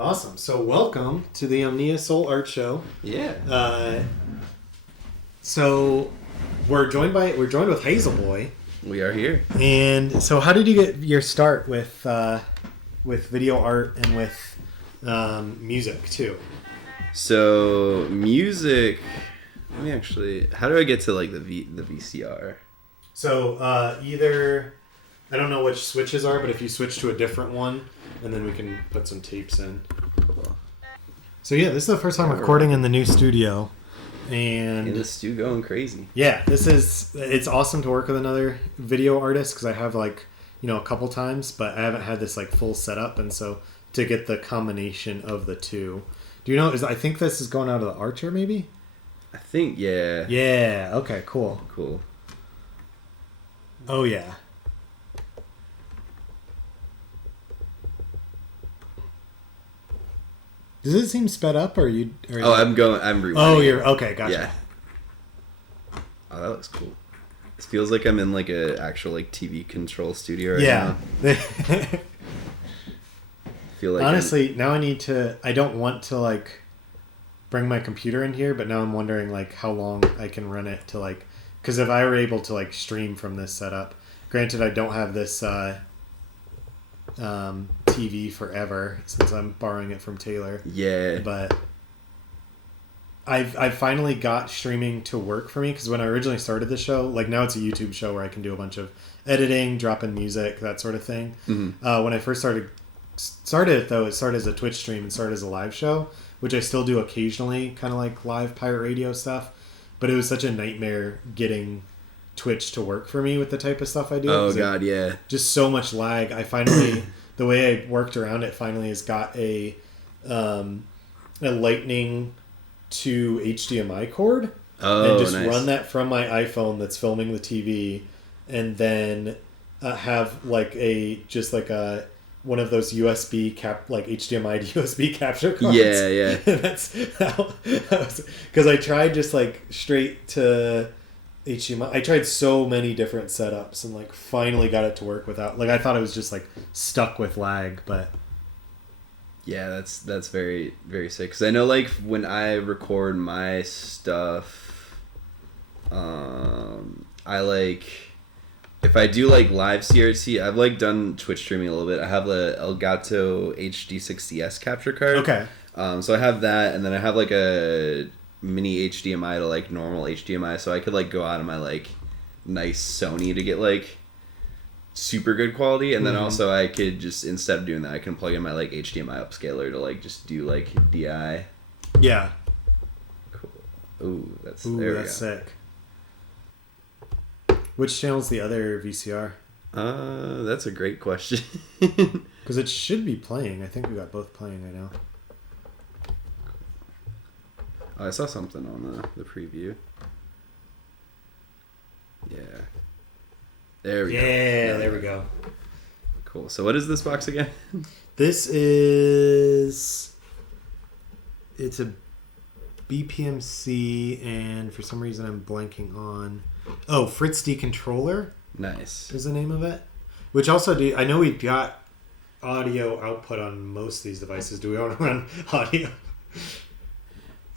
Awesome. So welcome to the Omnia Sol Art Show. Yeah. So we're joined with hazelboy. We are here. And so how did you get your start with video art and with music too? So music. Let me actually. How do I get to like the VCR? So either I don't know which switches are, but if you switch to a different one, and then we can put some tapes in. So yeah, this is the first time recording in the new studio, and the stew going crazy. Yeah, it's awesome to work with another video artist because I have a couple times, but I haven't had this full setup, and so to get the combination of the two. Do you know? I think this is going out of the Archer, maybe. I think yeah. Yeah. Okay. Cool. Cool. Oh yeah. Does it seem sped up, or you? I'm rewinding. Oh, you're okay. Gotcha. Yeah. Oh, that looks cool. It feels like I'm in a actual TV control studio right now. Yeah. Feel like honestly, now I don't want to bring my computer in here, but now I'm wondering how long I can run it to because if I were able to stream from this setup, granted I don't have this TV forever since I'm borrowing it from Taylor. Yeah. But I've finally got streaming to work for me because when I originally started the show, now it's a YouTube show where I can do a bunch of editing, drop in music, that sort of thing. Mm-hmm. When I first started it though, it started as a Twitch stream and started as a live show, which I still do occasionally, kind of live pirate radio stuff. But it was such a nightmare getting Twitch to work for me with the type of stuff I do. Oh god, yeah. Just so much lag. I finally, the way I worked around it finally has got a lightning to HDMI cord. Oh, and just nice. run that from my iPhone that's filming the TV, and then have a one of those USB HDMI to USB capture cards. Yeah, yeah. That's how, because I tried just straight to HDMI. I tried so many different setups and finally got it to work without I thought it was just stuck with lag, but yeah, that's very, very sick. Because I know when I record my stuff, I if I do live CRT, I've done Twitch streaming a little bit. I have the Elgato HD60S capture card. okay. So I have that, and then I have a mini HDMI to normal HDMI, so I could go out of my nice Sony to get super good quality, and then also I could just, instead of doing that, I can plug in my HDMI upscaler to just do DI. Yeah. Cool. Ooh, that's sick. Which channel's the other VCR? That's a great question. Because it should be playing. I think we got both playing right now. Oh, I saw something on the preview. Yeah. There we go. Yeah, there we go. Cool. So what is this box again? This is... It's a BPMC, and for some reason I'm blanking on... Oh, Fritz D Controller. Nice. Is the name of it. Which also, I know we've got audio output on most of these devices. Do we want to run audio?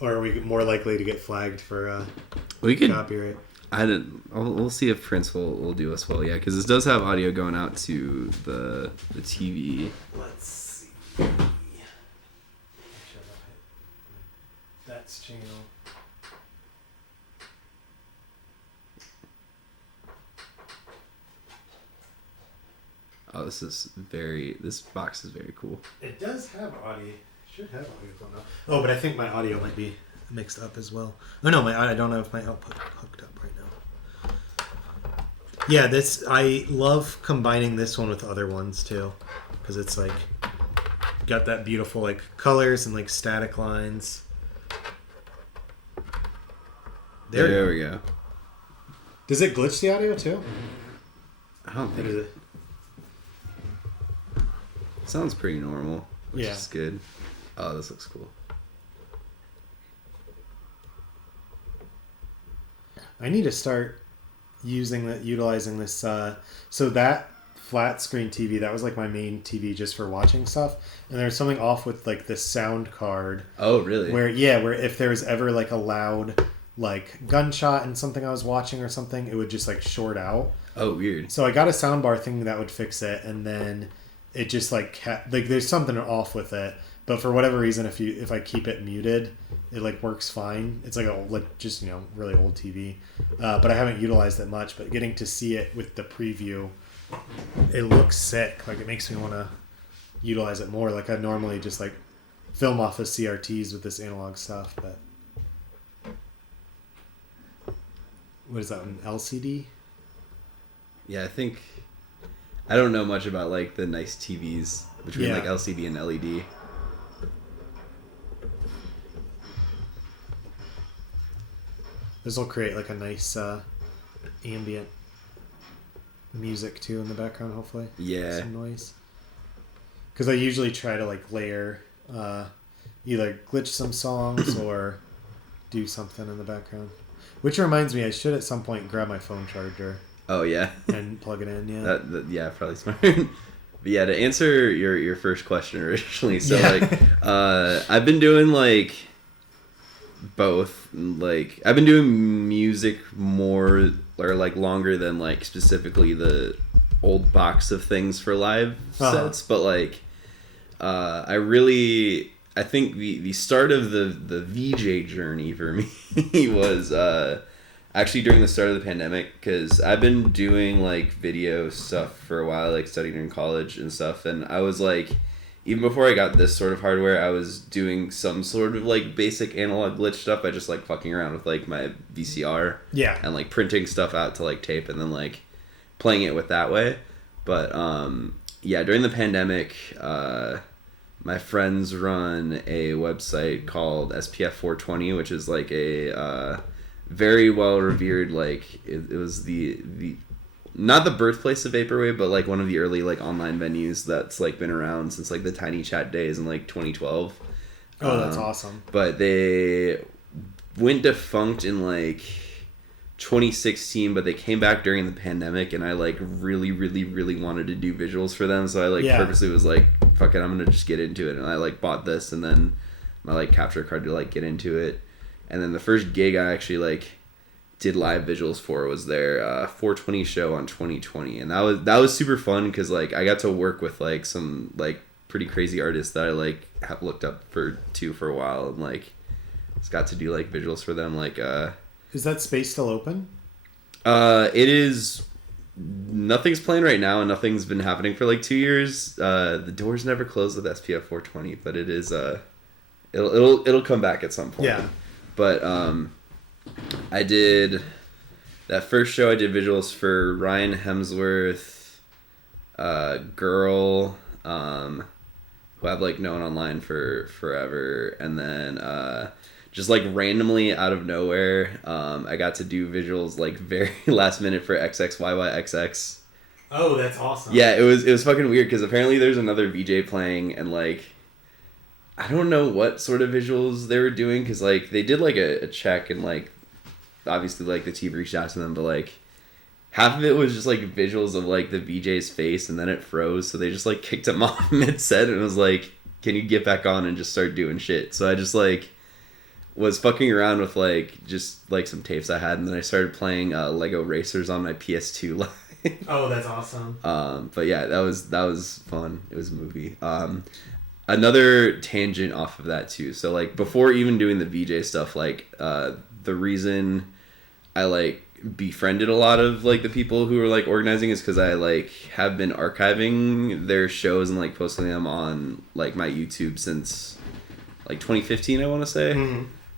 Or are we more likely to get flagged for copyright? We'll see if Prince will do us well. Yeah, because this does have audio going out to the TV. Let's see. That's channel. Oh, this box is very cool. It does have audio. It should have audio going on. Oh, but I think my audio might be mixed up as well. Oh no, I don't know if my output hooked up right now. Yeah, I love combining this one with other ones too, because it's got that beautiful colors and static lines. There we go. Does it glitch the audio too? I don't think it. Sounds pretty normal, which is good. Oh, this looks cool. I need to start utilizing this. So that flat screen TV. That was like my main TV just for watching stuff. And there was something off with like the sound card. Oh, really? Where if there was ever like a loud like gunshot in something I was watching or something, it would just like short out. Oh, weird. So I got a soundbar thing that would fix it, and then it just like there's something off with it. But for whatever reason, if I keep it muted, it like works fine. It's like just really old TV, but I haven't utilized it much. But getting to see it with the preview, it looks sick. Like it makes me want to utilize it more. Like I normally just like film off of CRTs with this analog stuff, but what is that, an LCD? Yeah, I don't know much about like the nice TVs between like LCD and LED. This will create like a nice ambient music too in the background, hopefully. Yeah. Some noise. Because I usually try to like layer, either glitch some songs or do something in the background. Which reminds me, I should at some point grab my phone charger. Oh, yeah. And plug it in, yeah. Yeah, probably smart. But yeah, to answer your first question originally, so like, I've been doing like both. Like, I've been doing music more or like longer than like specifically the old box of things for live sets, but like, I think the start of the VJ journey for me was actually during the start of the pandemic, because I've been doing like video stuff for a while, like studying in college and stuff, and I was like, even before I got this sort of hardware, I was doing some sort of like basic analog glitch stuff by just like fucking around with like my VCR, and like printing stuff out to like tape and then like playing it with that way. But yeah, during the pandemic, my friends run a website called SPF 420, which is like a very well revered, like it was the not the birthplace of vaporwave, but like one of the early like online venues that's like been around since like the Tiny Chat days in like 2012. Oh, that's awesome. But they went defunct in like 2016, but they came back during the pandemic, and I like really wanted to do visuals for them, so I like purposely was like, fuck it, I'm gonna just get into it, and I like bought this and then my like capture card to like get into it. And then the first gig I actually like did live visuals for was their 420 show on 2020, and that was super fun because like I got to work with like some like pretty crazy artists that I like have looked up for a while, and like just got to do like visuals for them. Like is that space still open? It is. Nothing's playing right now, and nothing's been happening for like 2 years. The doors never close with SPF 420, but it is it'll come back at some point. Yeah. But I did that first show. I did visuals for Ryan Hemsworth, Girl, who I've like known online for forever, and then just like randomly out of nowhere, I got to do visuals like very last minute for XXYYXX. Oh, that's awesome. Yeah, it was fucking weird because apparently there's another VJ playing, and like I don't know what sort of visuals they were doing, because like they did like a check, and like obviously like the team reached out to them, but like half of it was just like visuals of like the VJ's face, and then it froze, so they just like kicked him off mid-set and was like, can you get back on and just start doing shit? So I just like was fucking around with like just like some tapes I had, and then I started playing Lego Racers on my PS2 live. Oh, that's awesome. But yeah, that was fun. It was a movie. Another tangent off of that too. So like before even doing the VJ stuff, like the reason I like befriended a lot of like the people who were like organizing is because I like have been archiving their shows and like posting them on like my YouTube since like 2015, I want to say.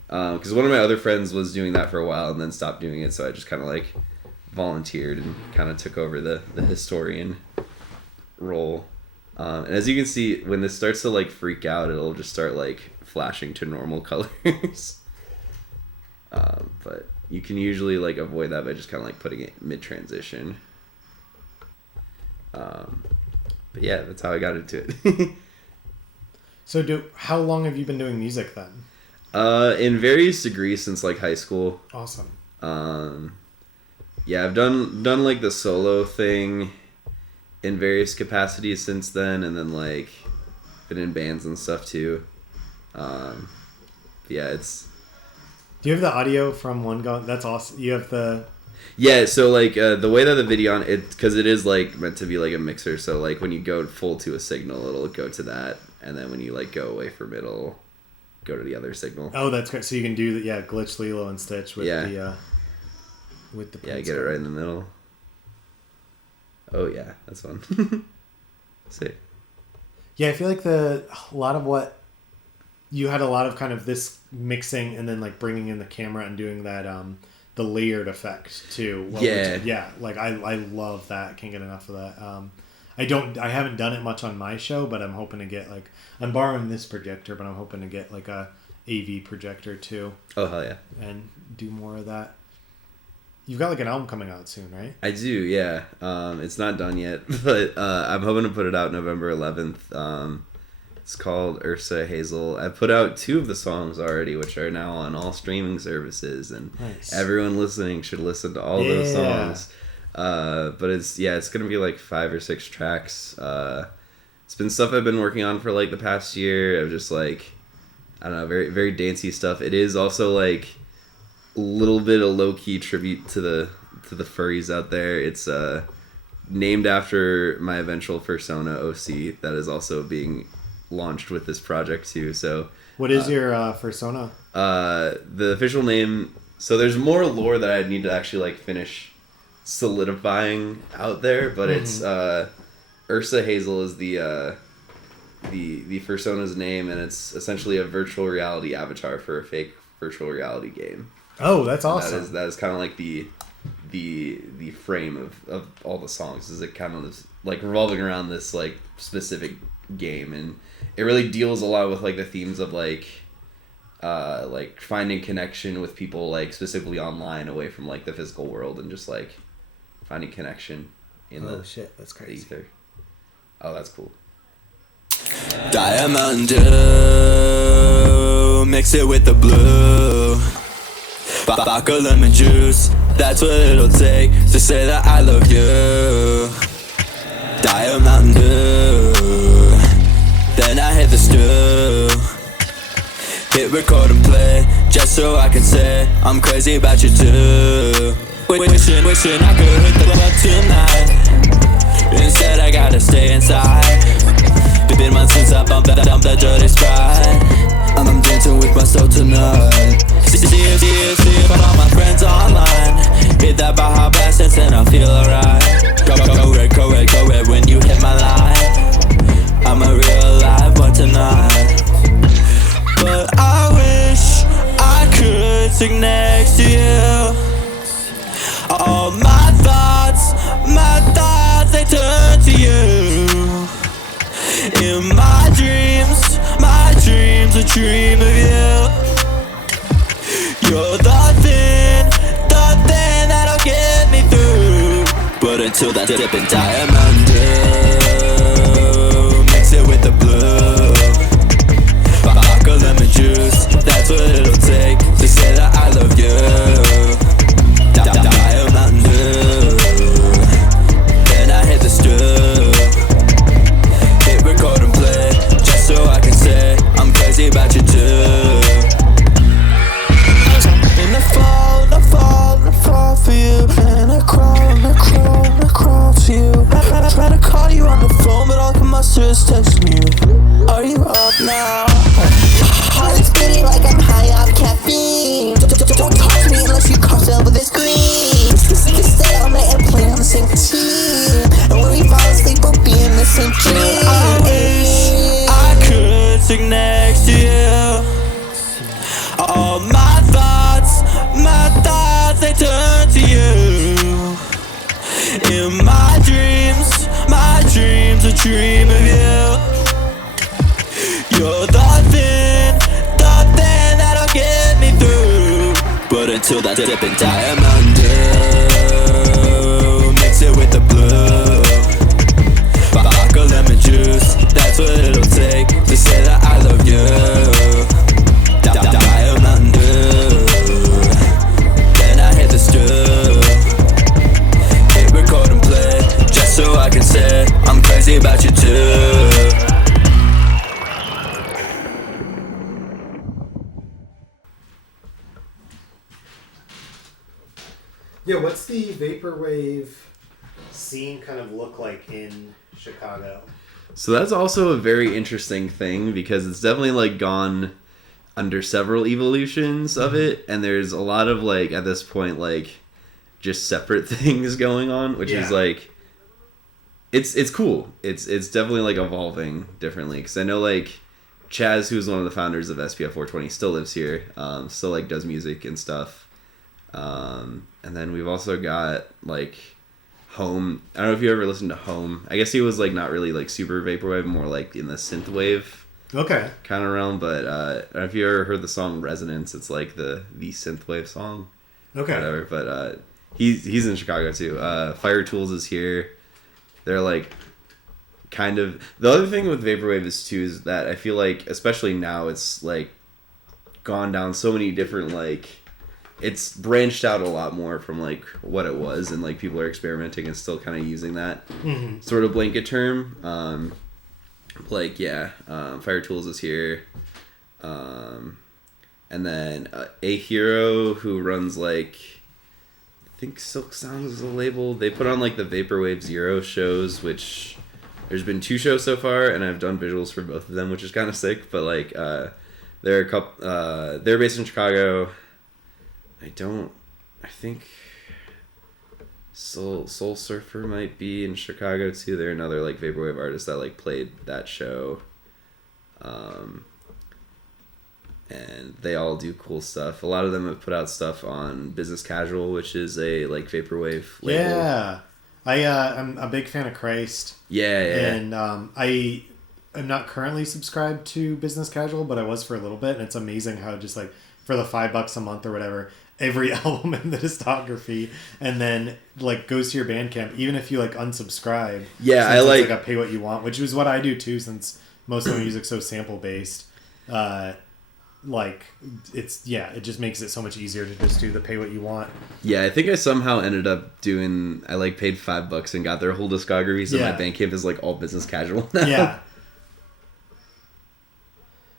Because one of my other friends was doing that for a while and then stopped doing it, so I just kind of like volunteered and kind of took over the historian role. And as you can see, when this starts to like freak out, it'll just start like flashing to normal colors. But you can usually like avoid that by just kind of like putting it mid-transition. But yeah, that's how I got into it. So how long have you been doing music then? In various degrees since like high school. Awesome. Yeah, I've done like the solo thing in various capacities since then, and then like been in bands and stuff too. Yeah, it's. Do you have the audio from one going? That's awesome. You have the. Yeah, so like the way that the video on it, because it is like meant to be like a mixer, so like when you go full to a signal, it'll go to that, and then when you like go away from it, it'll go to the other signal. Oh, that's great. So you can do the glitch Lilo and Stitch with the yeah, get it right in the middle. Oh yeah, that's fun. Sick. Yeah, I feel like a lot of what you had a lot of kind of this mixing and then like bringing in the camera and doing that the layered effect too. Like I love that. Can't get enough of that. I haven't done it much on my show, but I'm hoping to get like I'm borrowing this projector, but I'm hoping to get like a AV projector too. Oh hell yeah! And do more of that. You've got like an album coming out soon, right? I do, yeah. It's not done yet, but I'm hoping to put it out November 11th. It's called Ursa Hazel. I put out 2 of the songs already, which are now on all streaming services, and everyone listening should listen to all those songs. But it's gonna be like 5 or 6 tracks. It's been stuff I've been working on for like the past year of just like, I don't know, very, very dancey stuff. It is also like a little bit of low-key tribute to the furries out there. It's named after my eventual persona, OC, that is also being launched with this project too. So what is your persona? The official name, so there's more lore that I need to actually like finish solidifying out there, but it's Ursa Hazel is the persona's name, and it's essentially a virtual reality avatar for a fake virtual reality game. Oh, that's awesome. That is kind of like the frame of all the songs. Is it kind of like revolving around this like specific game, and it really deals a lot with like the themes of like finding connection with people, like specifically online, away from like the physical world, and just like finding connection in that's crazy. Ether. Oh, that's cool. Dietmtndew, mix it with the blue. Vodka lemon juice, that's what it'll take to say that I love you. Dietmtndew, then I hit the stew. Hit record and play, just so I can say I'm crazy about you too. Wishing I could hit the club tonight. Instead I gotta stay inside. Been months since I bumped that dirty Sprite. I'm dancing with myself tonight. See if all my friends online. Hit that Baja Blast and then I'll feel alright. Go red when you hit my line. I'm a real live one tonight. But I wish I could sit next to you. All my thoughts, they turn to you. In my dreams, a dream of you. You're the thing that'll get me through. But until that dip in Dietmtndew, mix it with the blue. Vodka lemon juice, that's what it'll take to say that I love you. Dietmtndew, then I hit the stew. Hit record and play, just so I can say I'm crazy about you too. In the fall for you. And I crawl to you. I try to call you on the phone, but all I can muster is texting you. Are you up now? Heart is beating like I'm high off caffeine. Don't talk to me unless you cross over the screen. Stay all night and play on the same team. And when we fall asleep, we'll be in the same dream. I wish I could sit next to you. All my thoughts, they turn to you. In my dreams, a dream of you. You're the thing that'll get me through. But until that dip in Dietmtndew, mix it with the blue. Vodka lemon juice, that's what it'll take to say that I love you. Dietmtndew, then I hit the stew. Hit record and play, just so I can say the vaporwave scene kind of look like in Chicago? So that's also a very interesting thing because it's definitely like gone under several evolutions of it, and there's a lot of like at this point like just separate things going on, which is like it's cool. It's definitely like evolving differently because I know like Chaz, who's one of the founders of SPF 420, still lives here, still like does music and stuff, and then we've also got like Home. I don't know if you ever listened to Home. I guess he was like not really like super vaporwave, more like in the synthwave kind of realm. But I don't know if you ever heard the song Resonance. It's like the synthwave song. Whatever. But he's in Chicago too. Fire Tools is here. They're like kind of the other thing with vaporwave is that I feel like especially now it's like gone down so many different like. It's branched out a lot more from like what it was, and like people are experimenting and still kind of using that sort of blanket term. Fire Tools is here, and then A Hero, who runs like I think Silk Sounds is a label. They put on like the Vaporwave Zero shows, which there's been 2 shows so far, and I've done visuals for both of them, which is kind of sick. But like they're a couple. They're based in Chicago. I think Soul Surfer might be in Chicago too. They're another like vaporwave artist that like played that show. And they all do cool stuff. A lot of them have put out stuff on Business Casual, which is a like vaporwave label. Yeah. I'm a big fan of Christ. Yeah. And I am not currently subscribed to Business Casual, but I was for a little bit, and it's amazing how just like for the $5 a month or whatever, every album in the discography, and then like goes to your Bandcamp, even if you like unsubscribe. Yeah, I like a pay what you want, which is what I do too, since most of my music's so sample based. Like it just makes it so much easier to just do the pay what you want. Yeah, I think I somehow ended up doing. I like paid $5 and got their whole discography, so my Bandcamp is like all Business Casual now.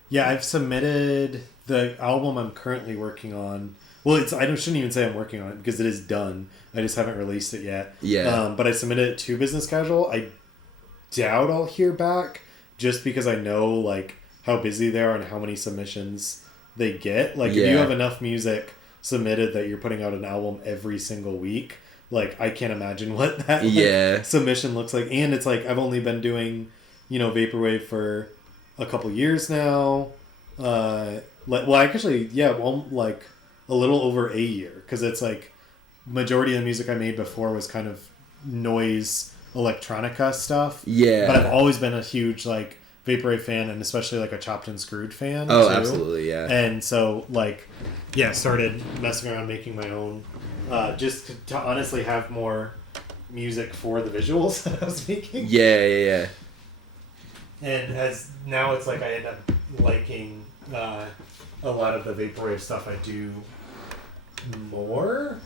Yeah, I've submitted the album I'm currently working on. Well, shouldn't even say I'm working on it because it is done. I just haven't released it yet. Yeah. But I submitted it to Business Casual. I doubt I'll hear back just because I know like how busy they are and how many submissions they get. Like if you have enough music submitted that you're putting out an album every single week, like I can't imagine what that submission looks like. And it's like I've only been doing, vaporwave for a couple years now. Like a little over a year, because it's like majority of the music I made before was kind of noise electronica stuff. Yeah. But I've always been a huge like vaporwave fan, and especially like a Chopped and Screwed fan. Oh, too. Absolutely, yeah. And so started messing around making my own, just to honestly have more music for the visuals that I was making. Yeah. And as now it's like I end up liking a lot of the vaporwave stuff I do more.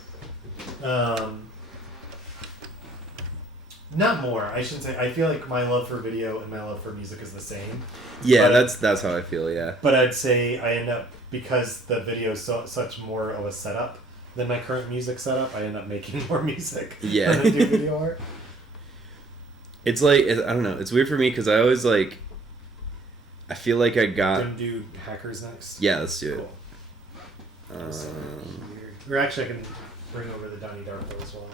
Not more. I shouldn't say. I feel like my love for video and my love for music is the same. Yeah, that's how I feel. Yeah. But I'd say I end up, because the video is such more of a setup than my current music setup, I end up making more music. Yeah. When I do video art. It's like I don't know. It's weird for me because I always like. I feel like I got. Gonna do Hackers next. Yeah, let's do it. Cool. Or actually, I can bring over the Donnie Darko as well.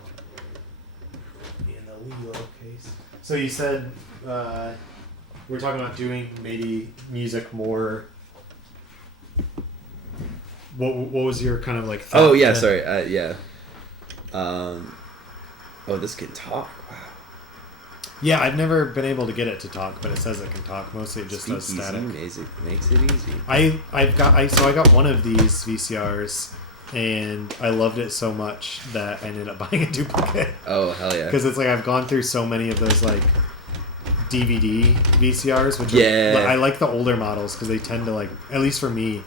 In the Lilo case. So you said we're talking about doing maybe music more. What was your kind of like? Oh yeah, sorry. Yeah. This can talk. Wow. Yeah, I've never been able to get it to talk, but it says it can talk. Mostly it just does static. Makes it easy. I got one of these VCRs, and I loved it so much that I ended up buying a duplicate. Oh hell yeah! Because it's like I've gone through so many of those like DVD VCRs, which I like the older models because they tend to, like, at least for me,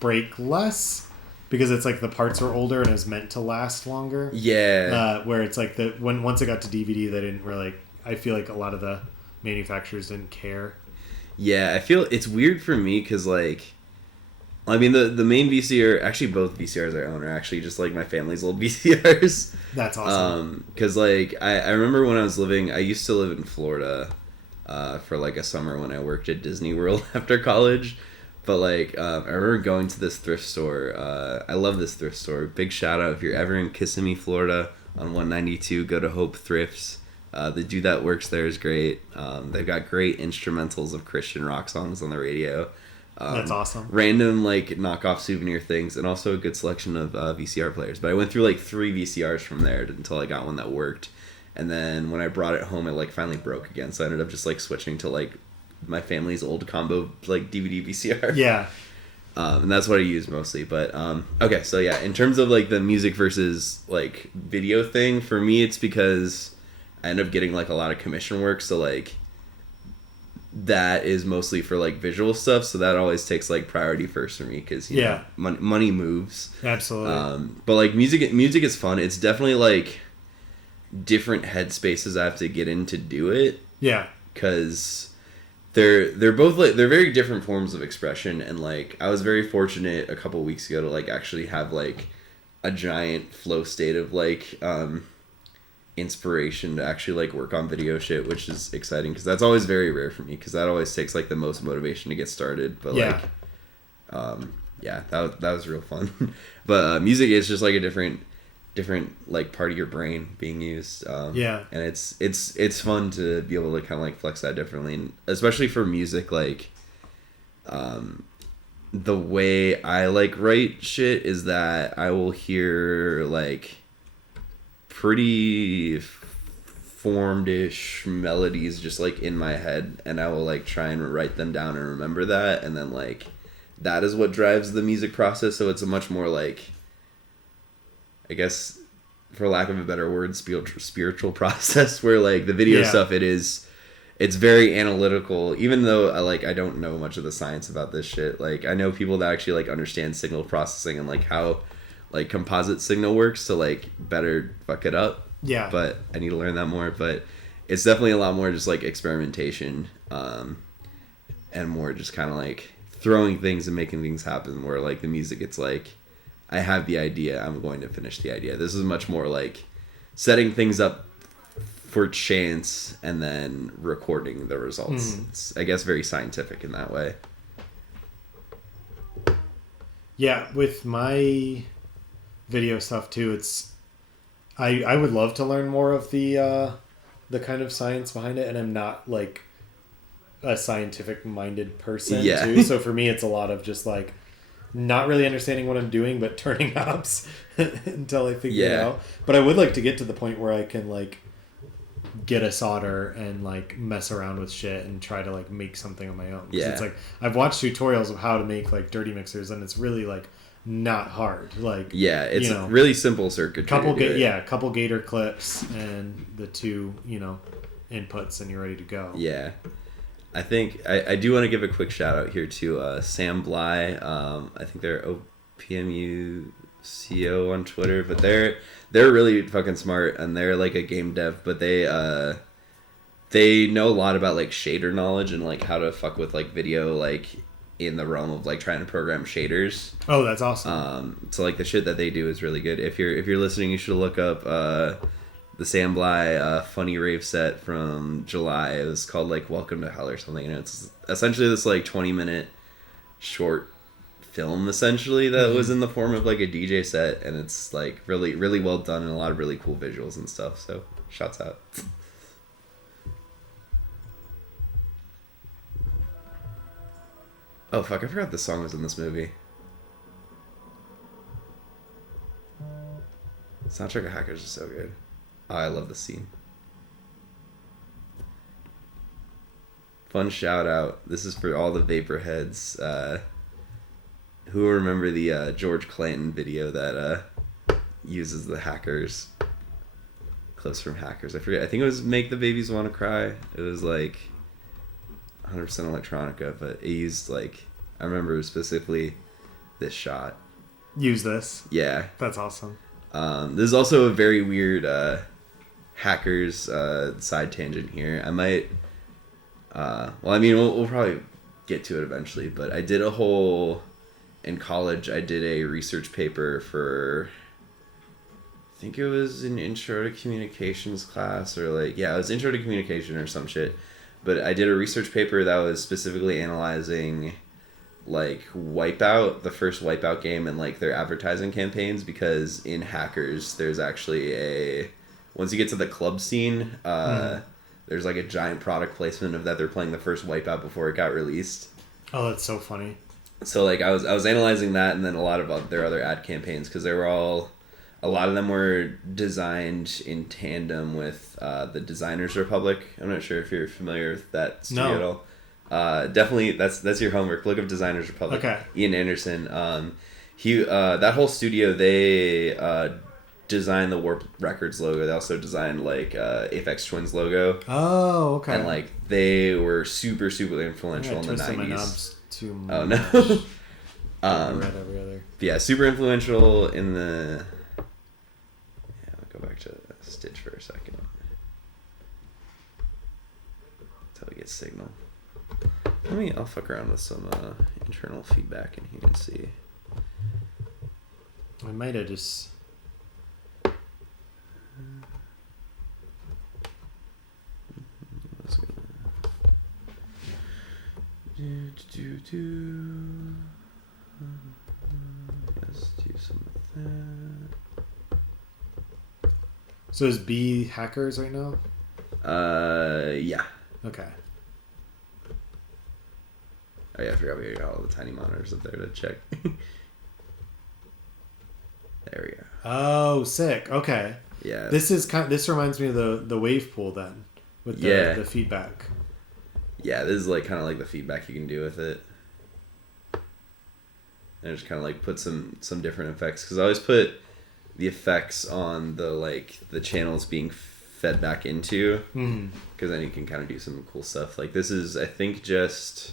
break less. Because it's like the parts were older and it was meant to last longer. Yeah. Where it's like once it got to DVD, they didn't really. I feel like a lot of the manufacturers didn't care. Yeah, I feel it's weird for me because like I mean, the main VCR, actually both VCRs I own are actually just like my family's old VCRs. That's awesome. Because like I remember when I used to live in Florida for like a summer when I worked at Disney World after college. But like I remember going to this thrift store. I love this thrift store. Big shout out if you're ever in Kissimmee, Florida on 192. Go to Hope Thrifts. The dude that works there is great. They've got great instrumentals of Christian rock songs on the radio. That's awesome. Random like knockoff souvenir things, and also a good selection of VCR players. But I went through like 3 VCRs from there until I got one that worked. And then when I brought it home, it like finally broke again. So I ended up just like switching to like my family's old combo like DVD VCR. Yeah. And that's what I use mostly. But okay, so yeah, in terms of like the music versus like video thing, for me it's because I end up getting like a lot of commission work. So like that is mostly for like visual stuff, so that always takes like priority first for me because you know, money moves. Absolutely. But like music is fun. It's definitely like different headspaces I have to get in to do it. Yeah, because they're both like they're very different forms of expression, and like I was very fortunate a couple weeks ago to like actually have like a giant flow state of like inspiration to actually like work on video shit, which is exciting because that's always very rare for me because that always takes like the most motivation to get started. But yeah. That was real fun. But music is just like a different like part of your brain being used. And it's fun to be able to kind of like flex that differently, and especially for music. Like the way I like write shit is that I will hear like pretty formed-ish melodies just like in my head, and I will like try and write them down and remember that, and then like that is what drives the music process. So it's a much more like, I guess for lack of a better word, spiritual process, where like the video stuff it's very analytical, even though I don't know much of the science about this shit. Like I know people that actually like understand signal processing and like how like composite signal works to like better fuck it up. Yeah. But I need to learn that more. But it's definitely a lot more just like experimentation, and more just kind of like throwing things and making things happen. Where like the music, it's like I have the idea, I'm going to finish the idea. This is much more like setting things up for chance and then recording the results. It's, I guess, very scientific in that way. Yeah, with my video stuff too, it's I would love to learn more of the kind of science behind it, and I'm not like a scientific minded person too. So for me it's a lot of just like not really understanding what I'm doing but turning knobs until I figure it out. But I would like to get to the point where I can like get a solder and like mess around with shit and try to like make something on my own. It's like I've watched tutorials of how to make like dirty mixers, and it's really like not hard. Like it's really simple circuitry. Couple gator clips and the 2 inputs, and you're ready to go. I think I do want to give a quick shout out here to Sam Bly. I think they're OPMU CO on Twitter, but they're really fucking smart, and they're like a game dev, but they know a lot about like shader knowledge and like how to fuck with like video, like in the realm of like trying to program shaders. Oh, that's awesome. So like the shit that they do is really good. If you're listening, you should look up the Sam Bly funny rave set from July. It was called like Welcome to Hell or something, and it's essentially this like 20-minute short film essentially that was in the form of like a DJ set, and it's like really really well done and a lot of really cool visuals and stuff. So shouts out. Oh fuck, I forgot this song was in this movie. Soundtrack of Hackers is so good. Oh, I love the scene. Fun shout out. This is for all the vapor heads who will remember the George Clanton video that uses the Hackers clips from Hackers. I forget. I think it was Make the Babies Want to Cry. It was like 100% electronica, but it used like, I remember specifically this shot. Use this? Yeah. That's awesome. This is also a very weird Hackers side tangent here. I might we'll probably get to it eventually, but I did a whole in college, I did a research paper for, I think it was an intro to communications class, or like, yeah, it was intro to communication or some shit. But I did a research paper that was specifically analyzing like Wipeout, the first Wipeout game, and like their advertising campaigns, because in Hackers there's actually once you get to the club scene, there's like a giant product placement of that they're playing the first Wipeout before it got released. Oh, that's so funny. So like I was analyzing that, and then a lot of their other ad campaigns, because they were a lot of them were designed in tandem with the Designers Republic. I'm not sure if you're familiar with that studio at all. Definitely, that's your homework. Look up Designers Republic. Okay. Ian Anderson. He that whole studio, they designed the Warp Records logo. They also designed like Aphex Twin's logo. Oh, okay. And like they were super influential in the 90s. My knobs too much. Oh no. Read every other. Yeah, super influential in the. Go back to Stitch for a second. That's how we get signal. I'll fuck around with some internal feedback in here and see. I might have just. Let's do some of that. So is B Hackers right now? Yeah. Okay. Oh yeah, I forgot we got all the tiny monitors up there to check. There we go. Oh, sick. Okay. Yeah. This reminds me of the wave pool then, with the feedback. Yeah, this is like kind of like the feedback you can do with it. And just kind of like put some different effects, because I always put the effects on the channels being fed back into, because then you can kind of do some cool stuff. Like this is, I think, just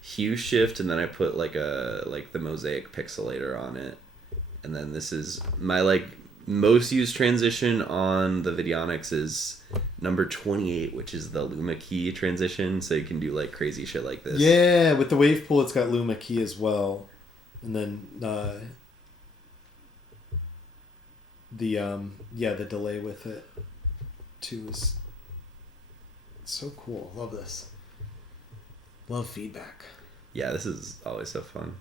hue shift, and then I put the mosaic pixelator on it, and then this is my most used transition on the Videonics is number 28, which is the Luma key transition, so you can do crazy shit like this. Yeah, with the wave pool, it's got Luma key as well, and then the delay with it too is so cool. Love this. Love feedback. Yeah, this is always so fun.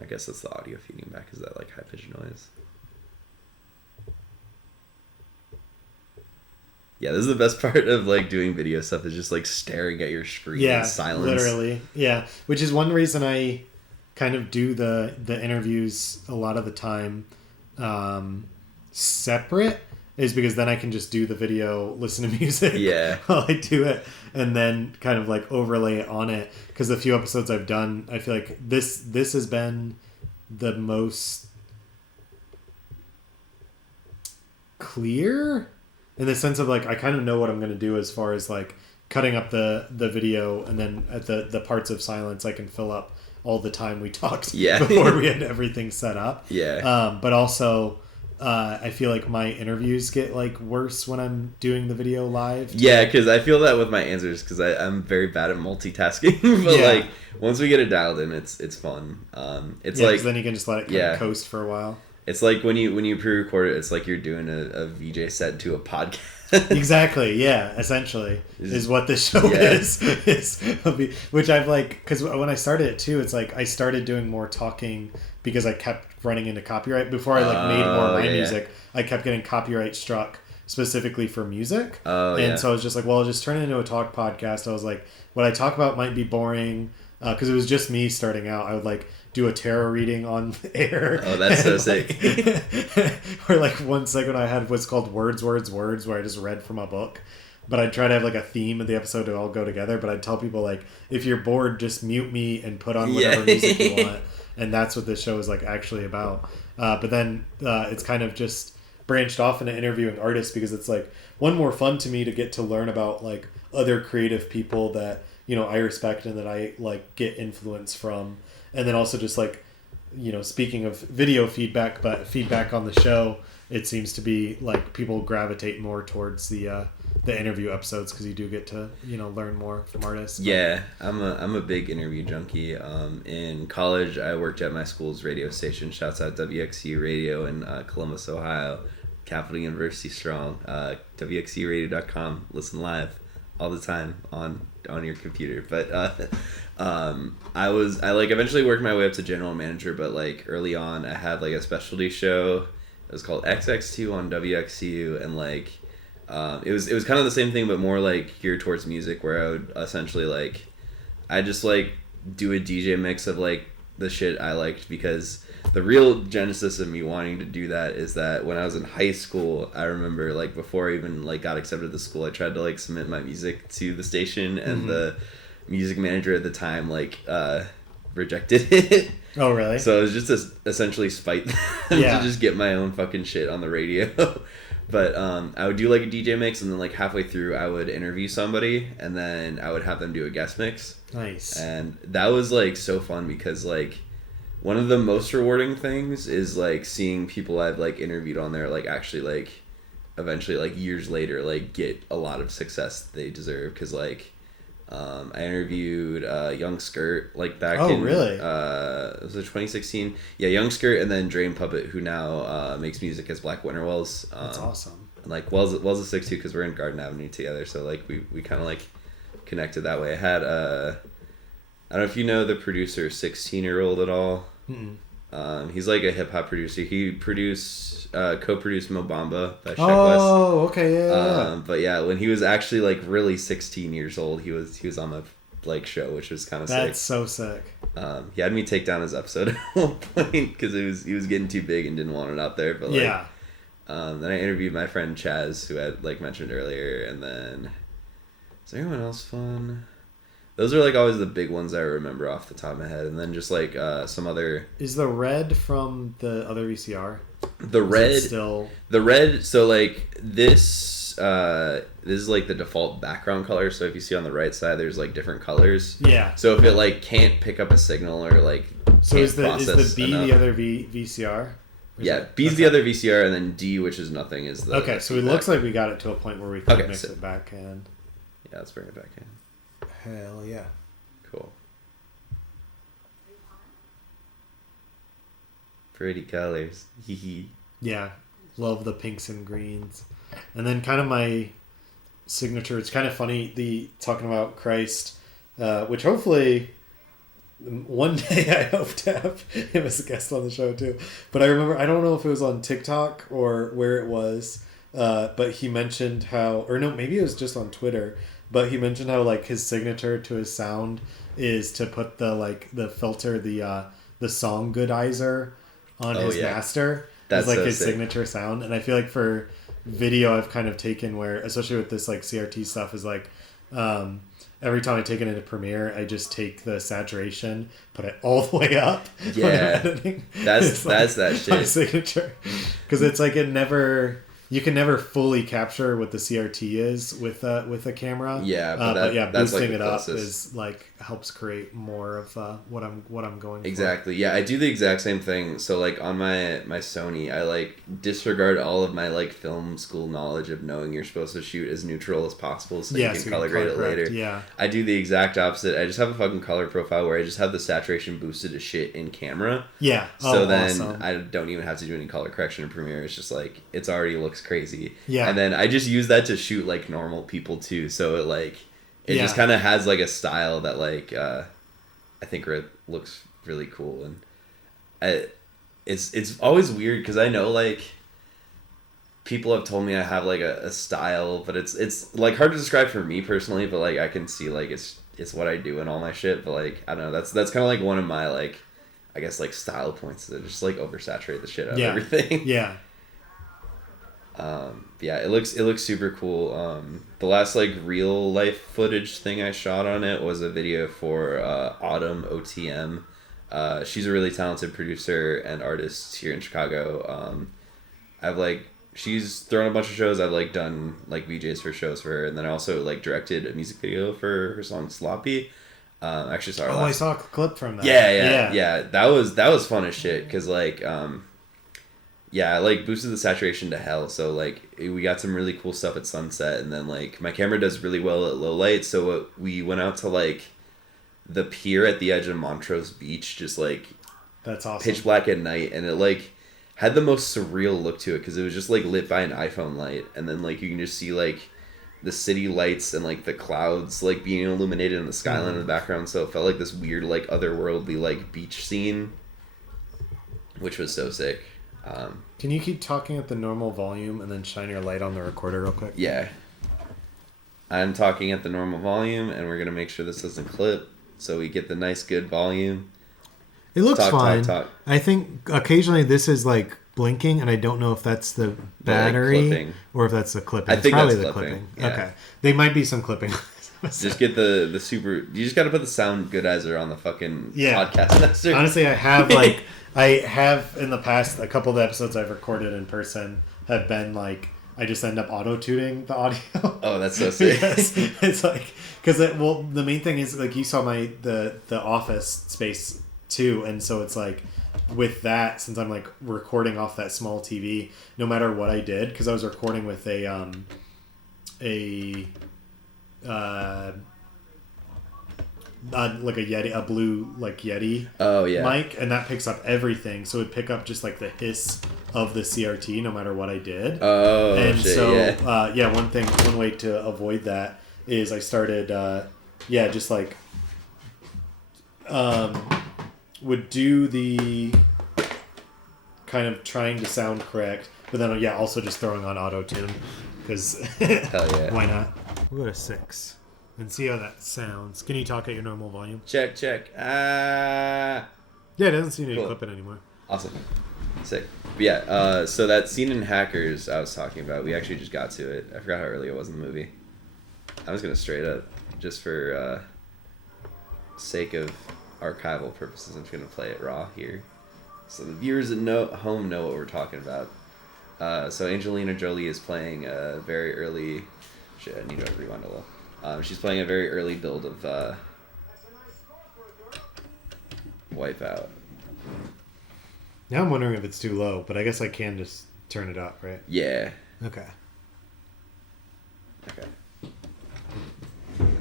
I guess that's the audio feeding back. Is that high pitched noise? Yeah, this is the best part of doing video stuff, is just staring at your screen in silence. Literally. Yeah, which is one reason I kind of do the interviews a lot of the time separate, is because then I can just do the video, listen to music while I do it, and then kind of overlay it on it. Because the few episodes I've done, I feel like this has been the most clear, in the sense of I kind of know what I'm going to do as far as cutting up the video, and then at the parts of silence I can fill up all the time we talked before we had everything set up. But also I feel like my interviews get worse when I'm doing the video live too. Yeah, because I feel that with my answers, because I'm very bad at multitasking. But once we get it dialed in, it's fun. It's then you can just let it kind of coast for a while. It's when you pre-record it, it's like you're doing a VJ set to a podcast. Exactly. Yeah. Essentially, is what this show is. Which I've because when I started it too, it's I started doing more talking because I kept running into copyright. Before I made more of my music, I kept getting copyright struck specifically for music. So I was just I'll just turn it into a talk podcast. I was what I talk about might be boring, because it was just me starting out. I would do a tarot reading on air. Oh, that's so sick. Where one segment I had was called Words, where I just read from a book. But I'd try to have a theme of the episode to all go together. But I'd tell people if you're bored, just mute me and put on whatever music you want. And that's what this show is actually about. But then it's kind of just branched off into interviewing artists, because it's one, more fun to me to get to learn about other creative people that I respect and that I get influence from. And then also just speaking of video feedback, but feedback on the show, it seems to be like people gravitate more towards the interview episodes because you do get to learn more from artists. Yeah, I'm a big interview junkie. In college, I worked at my school's radio station. Shouts out WXU Radio in Columbus, Ohio. Capital University strong. WXUradio.com. Listen live all the time on your computer. But I eventually worked my way up to general manager. But like early on, I had like a specialty show. It was called XX2 on WXU, and like it was kind of the same thing, but more like geared towards music, where I would essentially like I just like do a DJ mix of like the shit I liked, because the real genesis of me wanting to do that is that when I was in high school, I remember like before I even like got accepted to school, I tried to like submit my music to the station, and the music manager at the time like rejected it. Oh really? So it was just essentially spite them to just get my own fucking shit on the radio. But I would do like a DJ mix, and then like halfway through I would interview somebody, and then I would have them do a guest mix. Nice. And that was like so fun, because like one of the most rewarding things is like seeing people I've like interviewed on there like actually like eventually like years later like get a lot of success they deserve, because like I interviewed Young Skirt like back in really? Was it 2016? Yeah, Young Skirt, and then Drain Puppet, who now makes music as Black Winter Wells. That's awesome. And like Wells a 6 too, because we're in Garden Avenue together, so like we kind of like connected that way. I had I don't know if you know the producer 16-Year-Old at all. He's like a hip hop producer. He co-produced Mo Bamba by Sheck West. Oh, okay, yeah. But yeah, when he was actually like really 16 years old, he was on my like show, which was kind of sick. That's so sick. He had me take down his episode at one point because he was getting too big and didn't want it out there. But like, yeah. Then I interviewed my friend Chaz, who I had like mentioned earlier, and then is there anyone else fun? Those are like always the big ones I remember off the top of my head, and then just like some other. Is the red from the other VCR? The red still. The red. So like this is like the default background color. So if you see on the right side, there's like different colors. Yeah. So if it like can't pick up a signal or like. So is the B enough, the other VCR? Yeah, B's the other VCR, and then D, which is nothing, is the. Okay, so it looks like we got it to a point where we can mix it back in. Yeah, let's bring it back in. Hell yeah. Cool. Pretty colors. Yeah. Love the pinks and greens. And then kind of my signature, it's kind of funny, talking about Christ, which hopefully one day I hope to have him as a guest on the show too. But I remember, I don't know if it was on TikTok or where it was, but he mentioned how, or no, maybe it was just on Twitter, but he mentioned how like his signature to his sound is to put the filter, the song Goodizer on his master. That's like so his signature sound. And I feel like for video I've kind of taken where, especially with this like CRT stuff, is like every time I take it into Premiere, I just take the saturation, put it all the way up. Yeah, when I'm editing. that's that shit. My signature, because it's like you can never fully capture what the CRT is with a camera. Yeah, but that's boosting like it up is like helps create more of what I'm going exactly. For. Yeah, I do the exact same thing. So like on my Sony, I like disregard all of my like film school knowledge of knowing you're supposed to shoot as neutral as possible so you can color grade it later. Yeah, I do the exact opposite. I just have a fucking color profile where I just have the saturation boosted to shit in camera. Yeah. So then awesome. I don't even have to do any color correction in Premiere. It's just like it's already looks crazy. Yeah. And then I just use that to shoot like normal people too. So it like it just kind of has like a style that like I think looks really cool, and it's always weird because I know like people have told me I have like a style, but it's like hard to describe for me personally. But like I can see like it's what I do in all my shit. But like I don't know, that's kind of like one of my like I guess like style points that just like oversaturate the shit out of everything. Yeah. Yeah, it looks super cool. The last like real life footage thing I shot on it was a video for Autumn OTM. She's a really talented producer and artist here in Chicago. She's thrown a bunch of shows. I've like done like VJs for shows for her, and then I also like directed a music video for her song Sloppy. Actually, sorry. I saw a clip from that. Yeah. That was fun as shit because like yeah, I like boosted the saturation to hell. So like we got some really cool stuff at sunset, and then like my camera does really well at low light. So we went out to like the pier at the edge of Montrose Beach, just like that's awesome. Pitch black at night, and it like had the most surreal look to it because it was just like lit by an iPhone light, and then like you can just see like the city lights and like the clouds like being illuminated in the skyline in the background. So it felt like this weird like otherworldly like beach scene, which was so sick. Can you keep talking at the normal volume and then shine your light on the recorder real quick? Yeah. I'm talking at the normal volume, and we're going to make sure this doesn't clip so we get the nice good volume. It looks fine. Talk. I think occasionally this is like blinking, and I don't know if that's the battery or if that's the clipping. I think probably that's the clipping. Yeah. Yeah. Okay. They might be some clipping. Just get the super... You just got to put the sound goodizer on the fucking podcast master. Honestly, I have in the past, a couple of the episodes I've recorded in person have been like, I just end up auto-tuning the audio. Oh, that's so sick. Yes. It's like, because the main thing is like you saw the office space too, and so it's like with that, since I'm like recording off that small TV, no matter what I did, because I was recording with like a blue like Yeti mic, and that picks up everything, so it'd pick up just like the hiss of the CRT no matter what I did. One way to avoid that is I started just like would do the kind of trying to sound correct, but then also just throwing on auto tune because why not? We'll go to 6 and see how that sounds. Can you talk at your normal volume? Check. Yeah, it doesn't seem to be clipping anymore. Awesome. Sick. But yeah, so that scene in Hackers I was talking about, we actually just got to it. I forgot how early it was in the movie. I was going to straight up, just for sake of archival purposes, I'm just going to play it raw here. So the viewers at home know what we're talking about. So Angelina Jolie is playing a very early... Shit, I need to rewind a little. She's playing a very early build of Wipeout. Now I'm wondering if it's too low, but I guess I can just turn it up, right? Yeah. Okay.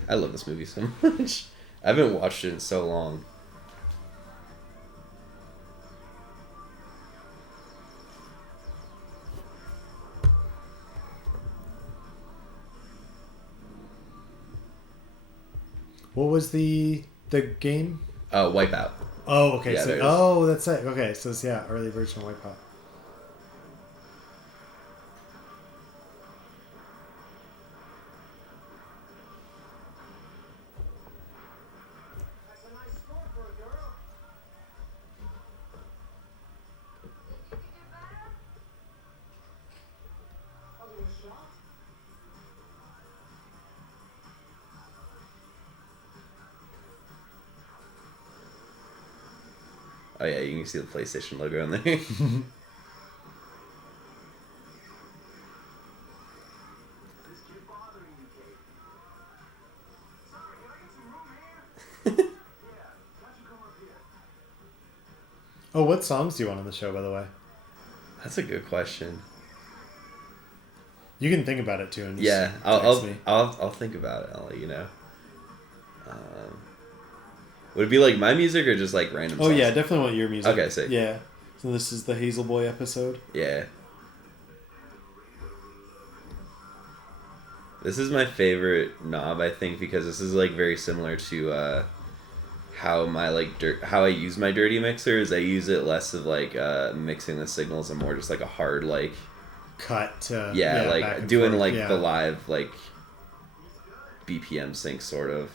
I love this movie so much. I haven't watched it in so long. What was the game? Wipeout. Oh, okay. Yeah, that's it. Okay, so it's early version of Wipeout. Oh yeah, you can see the PlayStation logo on there. Oh, what songs do you want on the show, by the way? That's a good question. You can think about it too, and just I'll think about it. I'll let you know. Would it be like my music or just like random songs? Oh yeah, definitely want your music. Okay, sick. Yeah. So this is the Hazelboy episode? Yeah. This is my favorite knob, I think, because this is like very similar to how my how I use my dirty mixer is I use it less of like mixing the signals and more just like a hard like cut like doing forth, like the live like BPM sync sort of.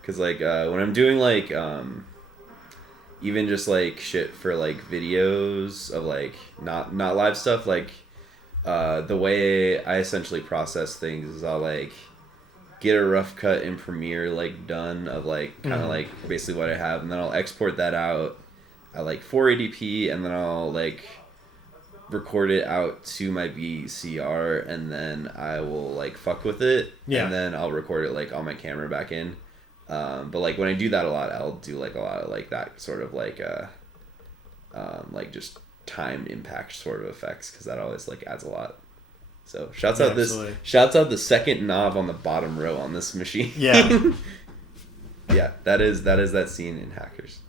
Because, like, when I'm doing, like, even just, like, shit for, like, videos of, like, not live stuff, like, the way I essentially process things is I'll, like, get a rough cut in Premiere, like, done of, like, kind of, like, basically what I have, and then I'll export that out at, like, 480p, and then I'll, like, record it out to my VCR, and then I will like fuck with it, and then I'll record it like on my camera back in. But like when I do that a lot, I'll do like a lot of like that sort of like just timed impact sort of effects, because that always like adds a lot. So shouts out the second knob on the bottom row on this machine. Yeah. Yeah, that is that scene in Hackers.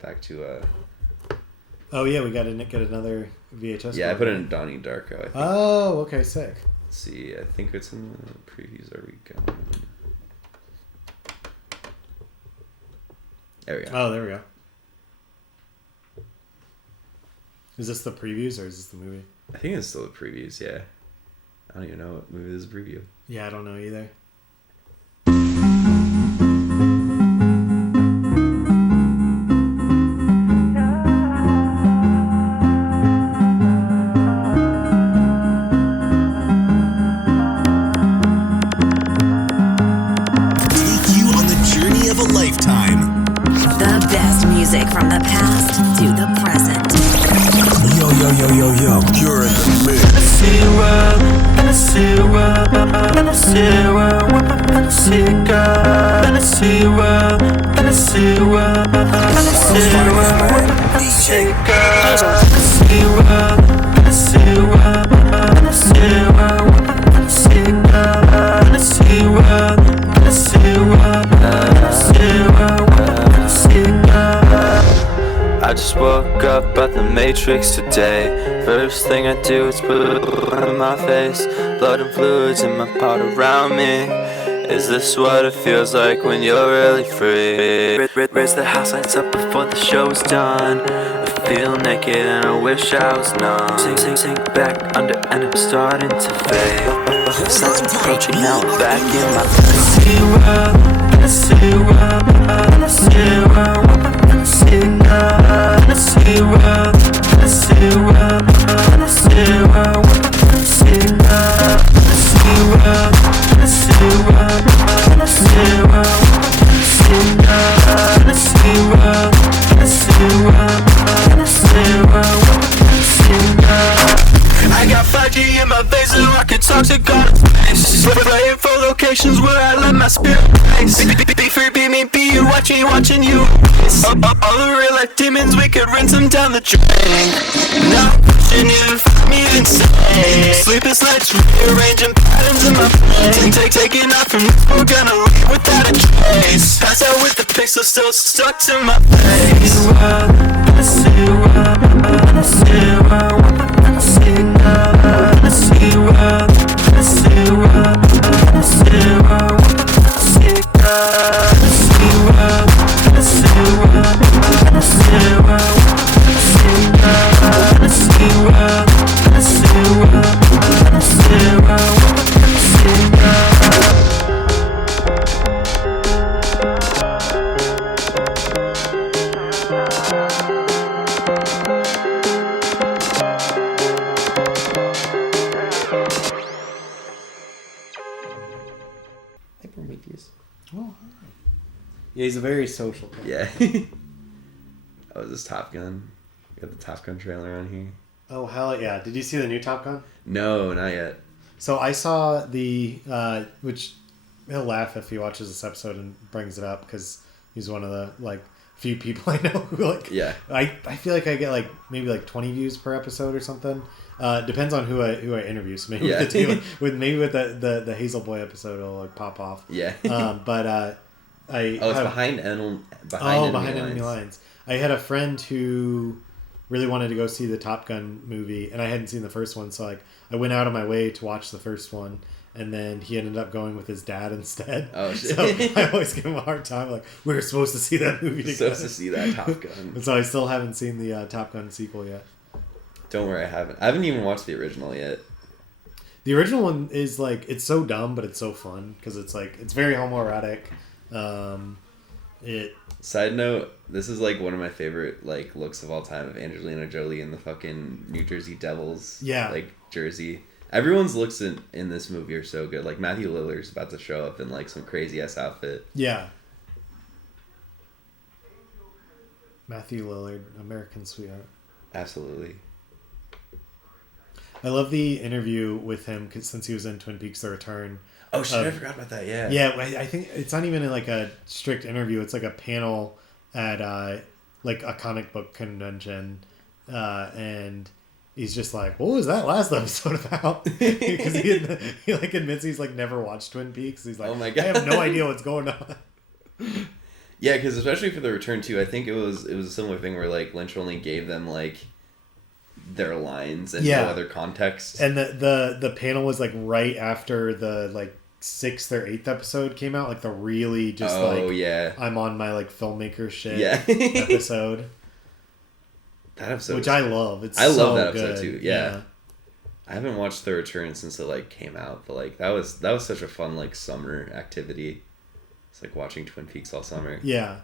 Back to Oh yeah, we got to get another VHS. Yeah, I put it in Donnie Darko, I think. Oh, okay, sick. Let's see, I think it's in the previews. Are we going? There we go. Oh, there we go. Is this the previews or is this the movie? I think it's still the previews, yeah. I don't even know what movie this is a preview. Yeah, I don't know either. Take you on the journey of a lifetime. The best music from the past to the present. Yo, you're in the mix. I see you well, and I see you well, and I see you well, and I see you girl, and I see you well, and I see you well, and I see you well, and I see you girl, I see you well, and I see you well, and I see you well, and I see you girl, and I see you well, and I see you well, and I see you well, and I see you girl. I just woke up at the Matrix today. First thing I do is put on my face, blood and fluids in my pot around me. Is this what it feels like when you're really free? Raise the house lights up before the show's done. I feel naked and I wish I was numb. Sink back under and I'm starting to fade. Sun's approaching now, I'm back in my place. I see you well, and I see you well, and I see you well, and I see you well, and I see you well, and I see you well, and I see you well, and I see you well, and I see you well, and I see you well, and I see you well, and I see you well, and I see you well, and I see you well, and I see you well. I got 5G in my face so I can talk to God in space. Playing for locations where I let my spirit place. Be free, be me, be you, watching you. All the real life demons, we could rinse them down the drain. Now I'm pushing you, fuck me insane. Sleepless nights, rearranging patterns in my brain. Taking off from now, we're gonna leave without a trace. Pass out with the pixels still stuck to my face. I see you well, I see you well, I see you well, I see you well, I see you well, I see you well, I see you well, I see you well, I see you well, I see you well, I see you well, I see you well, I see you well, I see you well, I see you well. Oh, hi. Yeah, he's a very social guy. Yeah. Oh, is this Top Gun? We got the Top Gun trailer on here. Oh, hell yeah. Did you see the new Top Gun? No, not yet. So I saw the, which he'll laugh if he watches this episode and brings it up because he's one of the, like, few people I know who, like, yeah. I feel like I get, like, maybe, like, 20 views per episode or something. Depends on who I interview. So maybe yeah. with the hazelboy episode, it'll, like, pop off. Yeah. But it's behind enemy lines. I had a friend who really wanted to go see the Top Gun movie, and I hadn't seen the first one, so like I went out of my way to watch the first one, and then he ended up going with his dad instead. Oh shit! So I always give him a hard time. Like, we were supposed to see that movie together. Supposed to see that Top Gun. And so I still haven't seen the Top Gun sequel yet. Don't worry, I haven't even watched the original yet. The original one is like, it's so dumb, but it's so fun because it's like, it's very homoerotic. Side note, this is like one of my favorite like looks of all time of Angelina Jolie in the fucking New Jersey Devils like jersey. Everyone's looks in this movie are so good. Like Matthew Lillard's about to show up in like some crazy ass outfit. Yeah. Matthew Lillard, American Sweetheart. Absolutely. I love the interview with him since he was in Twin Peaks: The Return. Oh shit! I forgot about that. Yeah. Yeah, I think it's not even like a strict interview. It's like a panel at like a comic book convention, and he's just like, "What was that last episode about?" Because he like admits he's like never watched Twin Peaks. He's like, "Oh my god, I have no idea what's going on." Yeah, because especially for The Return too, I think it was a similar thing where like Lynch only gave them like their lines and no other context. And the panel was like right after the like 6th or 8th episode came out, like the really just I'm on my like filmmaker shit episode. That episode, which I love. I so love that episode good. too. Yeah. I haven't watched The Return since it like came out, but like that was such a fun like summer activity. It's like watching Twin Peaks all summer. Yeah.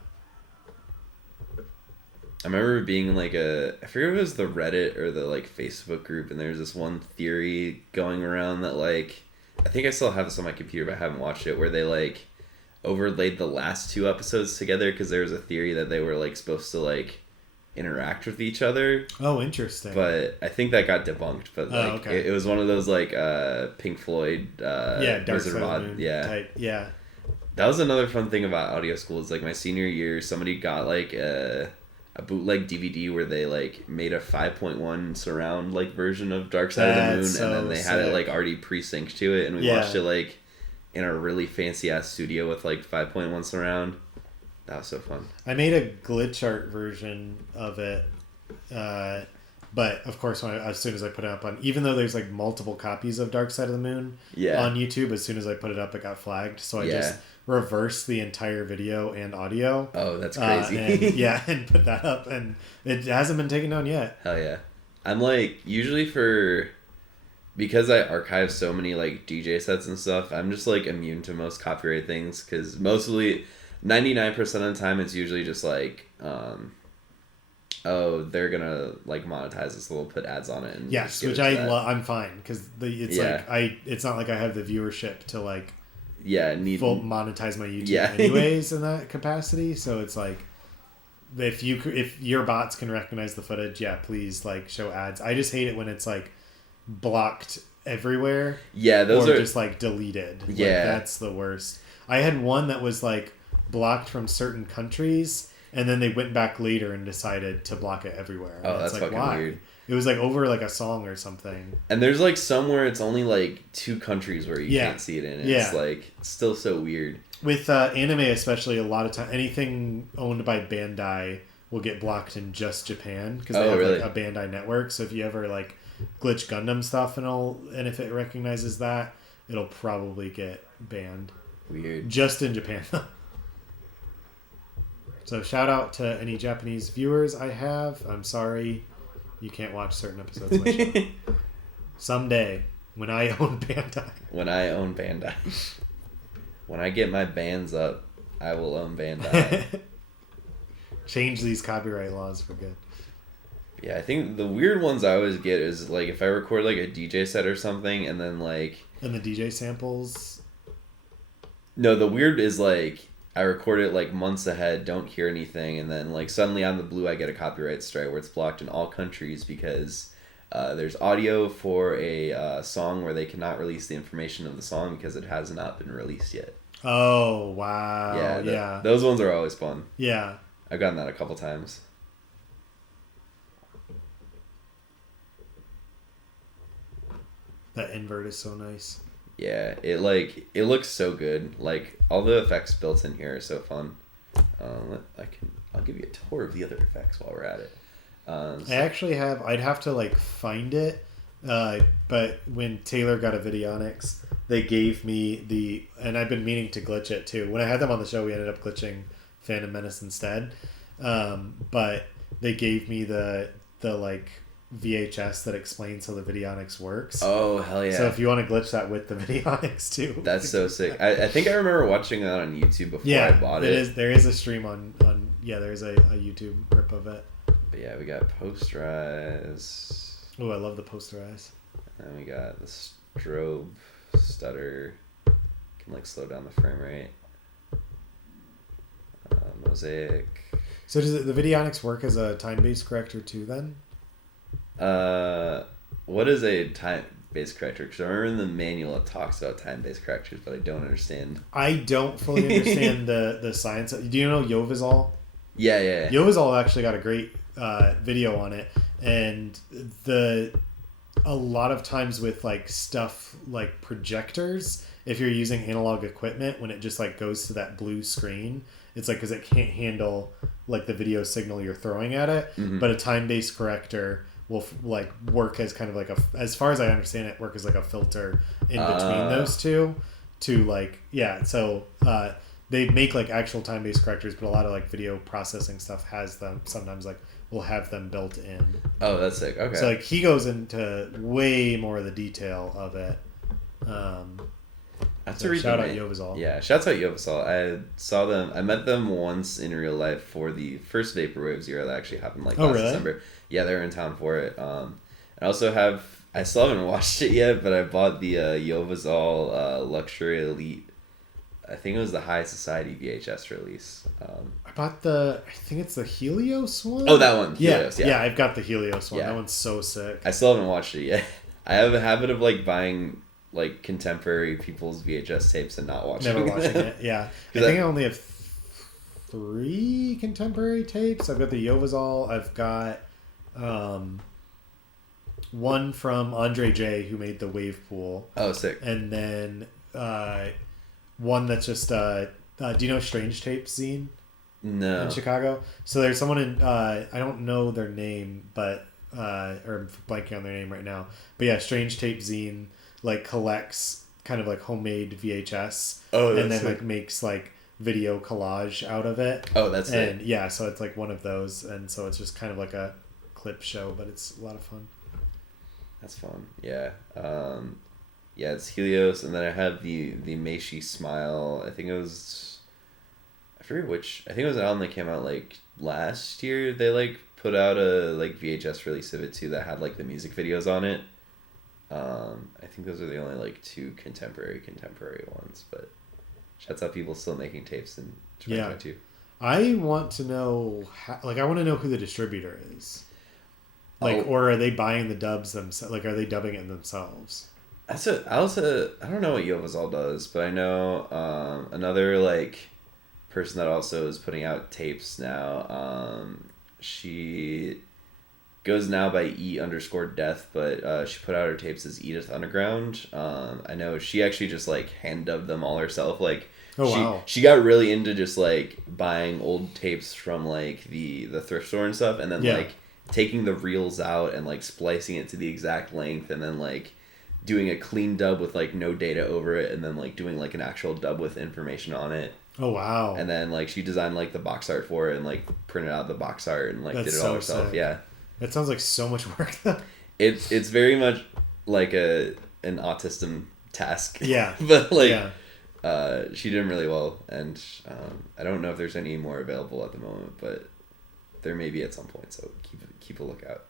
I remember being in like I forget if it was the Reddit or the like Facebook group, and there's this one theory going around that like, I think I still have this on my computer, but I haven't watched it, where they like overlaid the last 2 episodes together because there was a theory that they were like supposed to like interact with each other. Oh, interesting. But I think that got debunked. But like it was one of those like Pink Floyd Dark Wizard of Oz type. Yeah. That was another fun thing about audio school. Is like my senior year, somebody got like a bootleg DVD where they like made a 5.1 surround like version of Dark Side of the Moon, and then they had it like already pre-synced to it, and we watched it like in a really fancy ass studio with like 5.1 surround. That was so fun. I made a glitch art version of it, but of course, as soon as I put it up on, even though there's like multiple copies of Dark Side of the Moon on YouTube, as soon as I put it up, it got flagged. So I just reversed the entire video and audio. Oh, that's crazy. And put that up, and it hasn't been taken down yet. Hell yeah. I'm like, usually because I archive so many like DJ sets and stuff, I'm just like immune to most copyright things, because mostly 99% of the time it's usually just like they're gonna like monetize this, so we'll put ads on it, and yes, which I'm fine, because it's like it's not like I have the viewership to like full monetize my YouTube anyways in that capacity. So it's like, if your bots can recognize the footage, please like show ads. I just hate it when it's like blocked everywhere. Yeah, those are just like deleted. Yeah, like, that's the worst. I had one that was like blocked from certain countries, and then they went back later and decided to block it everywhere. Oh, that's like, fucking weird. It was like over like a song or something. And there's like somewhere it's only like 2 countries where you can't see it in. It's like still so weird. With anime especially, a lot of time anything owned by Bandai will get blocked in just Japan, because they have like a Bandai network. So if you ever like glitch Gundam stuff and if it recognizes that, it'll probably get banned. Weird. Just in Japan. So shout out to any Japanese viewers I have. I'm sorry you can't watch certain episodes of my show. Someday, when I own Bandai. When I get my bands up, I will own Bandai. Change these copyright laws for good. Yeah, I think the weird ones I always get is like if I record like a DJ set or something, and then like... And the DJ samples? No, the weird is like I record it like months ahead, don't hear anything, and then like suddenly on the blue I get a copyright strike where it's blocked in all countries because there's audio for a song where they cannot release the information of the song because it has not been released yet. Oh, wow. Yeah. Those ones are always fun. Yeah. I've gotten that a couple times. That invert is so nice. Yeah, it looks so good. Like all the effects built in here are so fun. I'll give you a tour of the other effects while we're at it. I actually I'd have to like find it, but when Taylor got a Videonics, they gave me and I've been meaning to glitch it too. When I had them on the show, we ended up glitching Phantom Menace instead. But they gave me the like VHS that explains how the Videonics works. Oh, hell yeah. So if you want to glitch that with the Videonics too. That's so sick. I think I remember watching that on YouTube before I bought it. There is a stream on there's a YouTube rip of it. But yeah, we got posterize. Oh, I love the posterize. And we got the strobe stutter. Can like slow down the frame rate. Mosaic. So does the Videonics work as a time-based corrector too then? what is a time-based corrector? Because I remember in the manual it talks about time-based correctors, but I don't understand. I don't fully understand the science. Do you know Yovazol? Yeah. Yovazol actually got a great video on it, and a lot of times with like stuff like projectors, if you're using analog equipment, when it just like goes to that blue screen, it's like because it can't handle like the video signal you're throwing at it. Mm-hmm. But a time-based corrector will like work as kind of like as far as I understand it, work as like a filter in between those two to like, yeah. So they make like actual time-based correctors, but a lot of like video processing stuff has them sometimes like will have them built in. Oh, that's sick. Okay. So like he goes into way more of the detail of it. That's so a shout out Yovazol. Yeah, shouts out Yovazol. I saw them. I met them once in real life for the first Vaporwave Zero that actually happened like last December. Yeah, they were in town for it. I also have. I still haven't watched it yet, but I bought the Yovazol Luxury Elite. I think it was the High Society VHS release. I bought I think it's the Helios one. Oh, that one. Helios, yeah, I've got the Helios one. Yeah. That one's so sick. I still haven't watched it yet. I have a habit of like buying like contemporary people's VHS tapes and not watching. Never watching it. Yeah, I think I only have 3 contemporary tapes. I've got the Yovazol. I've got one from Andre J, who made the Wave Pool. Oh, sick. And then one that's just do you know Strange Tape Zine? No. In Chicago. So there's someone in I don't know their name, but or I'm blanking on their name right now. But yeah, Strange Tape Zine like collects kind of like homemade VHS. Oh, that's and then sick. like makes like video collage out of it. Oh, that's sick. And yeah, so it's like one of those, and so it's just kind of like a clip show, but it's a lot of fun. That's fun. Yeah. Yeah, it's Helios, and then I have the Meishi Smile. I think it was, I forget which. I think it was an album that came out like last year. They like put out a like VHS release of it too that had like the music videos on it. I think those are the only like 2 contemporary ones, but shouts out people still making tapes in 2022. Yeah. I want to know I want to know who the distributor is. Like, or are they buying the dubs themselves? Like, are they dubbing it themselves? I don't know what Yovazol does, but I know another like person that also is putting out tapes now. She goes now by E_death, but she put out her tapes as Edith Underground. I know she actually just like hand dubbed them all herself. Like, she got really into just like buying old tapes from like the thrift store and stuff, and then like taking the reels out and like splicing it to the exact length, and then like doing a clean dub with like no data over it, and then like doing like an actual dub with information on it. Oh wow. And then like she designed like the box art for it and like printed out the box art and like did it all herself. Sick. Yeah. That sounds like so much work though. It's very much like an autism task. Yeah. But like she did really well, and I don't know if there's any more available at the moment, but there may be at some point, so keep a lookout.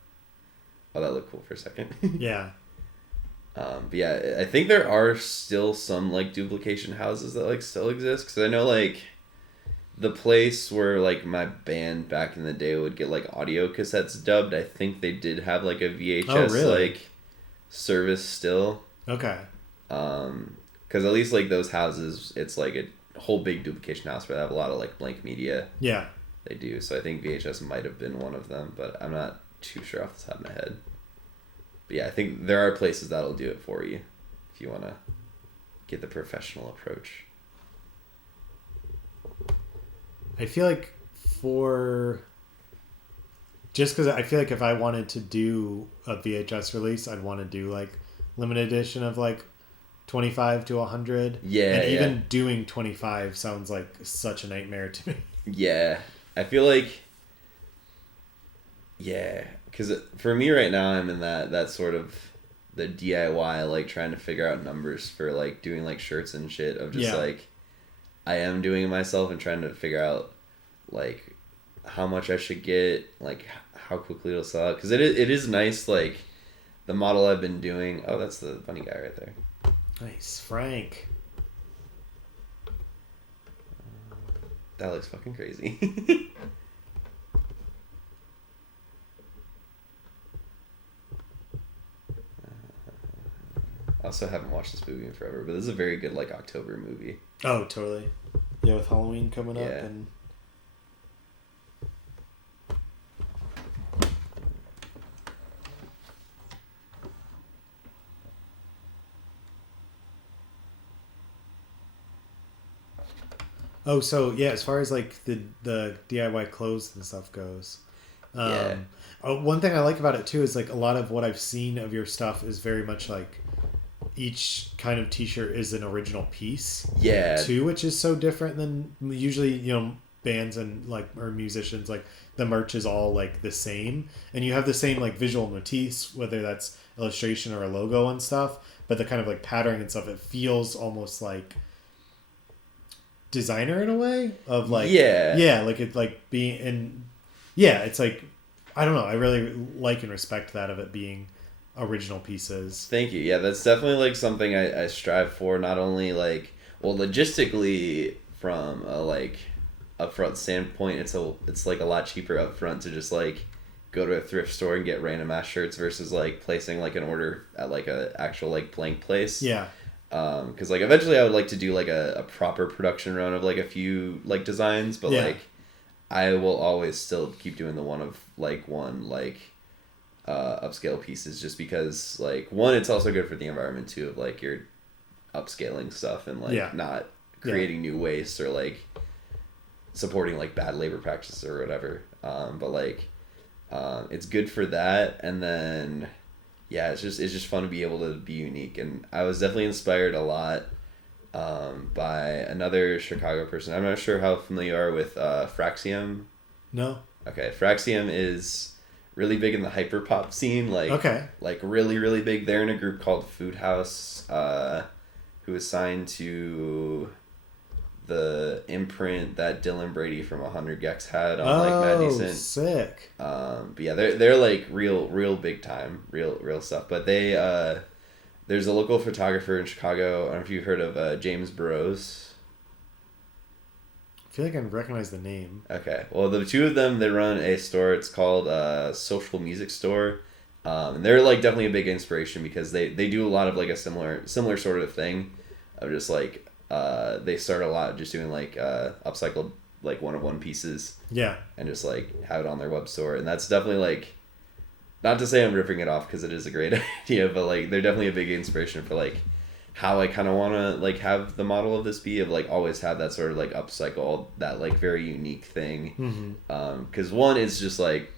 Oh, that looked cool for a second. Yeah. But yeah, I think there are still some like duplication houses that like still exist, because I know like the place where like my band back in the day would get like audio cassettes dubbed, I think they did have like a VHS like service still. Okay. Because at least like those houses, it's like a whole big duplication house where they have a lot of like blank media. Yeah. They do. So I think VHS might have been one of them, but I'm not too sure off the top of my head. But yeah, I think there are places that'll do it for you if you want to get the professional approach. I feel like just because I feel like if I wanted to do a VHS release, I'd want to do like limited edition of like 25 to 100. Yeah. And even doing 25 sounds like such a nightmare to me. Yeah. I feel like, because for me right now, I'm in that sort of the DIY, like trying to figure out numbers for like doing like shirts and shit of just like, I am doing it myself and trying to figure out like how much I should get, like how quickly it'll sell out. Because it is nice, like the model I've been doing. Oh, that's the bunny guy right there. Nice. Frank. That looks fucking crazy. also haven't watched this movie in forever, but this is a very good like October movie. Oh, totally. Yeah, with Halloween coming up and. Oh, so yeah, as far as like the DIY clothes and stuff goes, one thing I like about it too is like a lot of what I've seen of your stuff is very much like each kind of t-shirt is an original piece. Yeah. Too, which is so different than usually bands and like or musicians, like the merch is all like the same and you have the same like visual motifs, whether that's illustration or a logo and stuff, but the kind of like patterning and stuff, it feels almost like designer in a way of like like it like being and it's like I don't know, I really like and respect that of it being original pieces. Thank you. Yeah, that's definitely like something I strive for, not only like logistically from a like upfront standpoint, it's like a lot cheaper upfront to just like go to a thrift store and get random ass shirts versus like placing like an order at like a actual like blank place. Because like eventually I would like to do like a proper production run of like a few like designs, but like I will always still keep doing the one upscale pieces, just because like one, it's also good for the environment too, of like you're upscaling stuff and like not creating new waste or like supporting like bad labor practices or whatever, but like it's good for that. And then it's just fun to be able to be unique. And I was definitely inspired a lot by another Chicago person. I'm not sure how familiar you are with Fraxium. No. Okay, Fraxium is really big in the hyperpop scene. Like really, really big. They're in a group called Food House, who is signed to the imprint that Dylan Brady from 100 Gex had on like Mad Decent. Sick. But yeah, they're like real big time, real stuff. But they there's a local photographer in Chicago. I don't know if you've heard of James Burrows. I feel like I recognize the name. Okay, well the two of them, they run a store. It's called Social Music Store. And they're like definitely a big inspiration because they do a lot of like a similar sort of thing of just like they start a lot just doing like upcycled like one-of-one pieces. Yeah. And just like have it on their web store. And that's definitely like, not to say I'm ripping it off because it is a great idea, but like they're definitely a big inspiration for like how I kind of want to like have the model of this be, of like always have that sort of like upcycle, that like very unique thing. Because one is just like